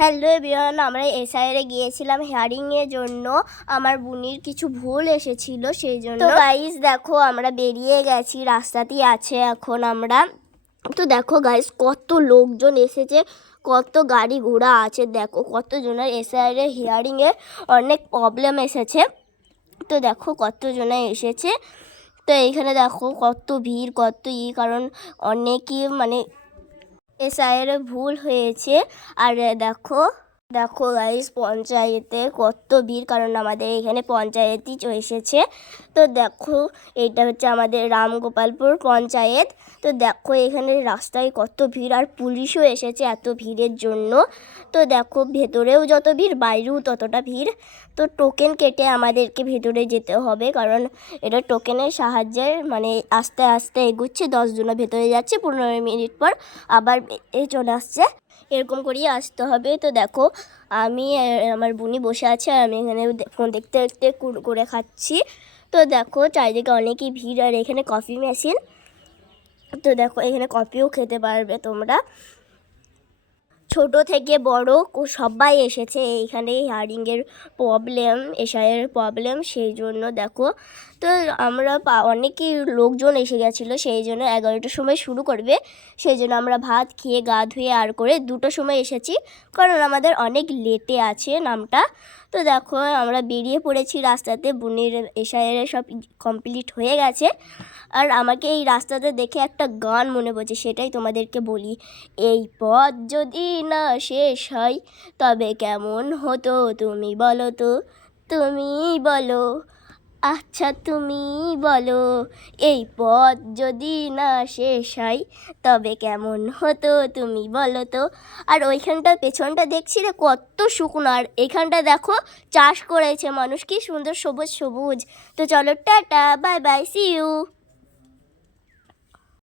Hello everyone, আমরা এসআইআরে গিয়েছিলাম হেয়ারিংয়ের জন্য। আমার বুনির কিছু ভুল এসেছিল, সেই জন্য। তো গাইস দেখো, আমরা বেরিয়ে গেছি, রাস্তাতেই আছে এখন আমরা। তো দেখো গাইস, কত লোকজন এসেছে, কত গাড়ি ঘোড়া আছে। দেখো কতজনের এসআইআরে হিয়ারিংয়ে অনেক প্রবলেম এসেছে। তো দেখো কতজনে এসেছে। তো এইখানে দেখো কত ভিড়, কত কারণ অনেকই এসআইআরে ভুল হয়েছে। আর দেখো দেখো গাইস, পঞ্চায়েতে কত ভিড়, কারণ আমাদের এখানে পঞ্চায়েতই এসেছে। তো দেখো এটা হচ্ছে আমাদের রামগোপালপুর পঞ্চায়েত। তো দেখো এখানে রাস্তায় কত ভিড়, আর পুলিশও এসেছে এত ভিড়ের জন্য। তো দেখো ভেতরেও যত ভিড়, বাইরেও ততটা ভিড়। তো টোকেন কেটে আমাদেরকে ভেতরে যেতে হবে, কারণ এটা টোকেনের সাহায্যে আস্তে আস্তে এগুচ্ছে। 10 জনের ভেতরে যাচ্ছে, 15 মিনিট পর আবার চলে আসছে, এরকম করেই আসতে হবে। তো দেখো আমি আমার বুনি বসে আছে, আর আমি এখানে ফোন দেখতে দেখতে করে খাচ্ছি। তো দেখো চারিদিকে অনেকই ভিড়, আর এখানে কফি মেশিন। তো দেখো এখানে কফিও খেতে পারবে তোমরা। ছোট থেকে বড় সবাই এসেছে এইখানে। হিয়ারিংয়ের প্রবলেম, এসআইয়ের প্রবলেম, সেই জন্য দেখো। তো আমরা অনেকই লোকজন এসে গেছিলো, সেই জন্য 11টার সময় শুরু করবে। সেই জন্য আমরা ভাত খেয়ে গা ধুয়ে আর করে 2টোর সময় এসেছি, কারণ আমাদের অনেক লেটে আছে নামটা। তো দেখো আমরা বেরিয়ে পড়েছি রাস্তাতে, বুনির এসআইয়ের সব কমপ্লিট হয়ে গেছে। আর আমাকে এই রাস্তাতে দেখে একটা গান মনে পড়ছে, সেটাই তোমাদেরকে বলি। এই পথ যদি না শেষ হয় তবে কেমন হতো তুমি বলো তো, তুমি বলো, আচ্ছা তুমি বলো। এই পথ যদি না শেষ হয় তবে কেমন হতো তুমি বলো তো। আর ওইখানটা পেছনটা দেখছি রে, কত শুকনো, আর এখানটা দেখো চাষ করেছে মানুষ, কি সুন্দর সবুজ সবুজ। তো চলো টাটা, বাই বাই, সি ইউ।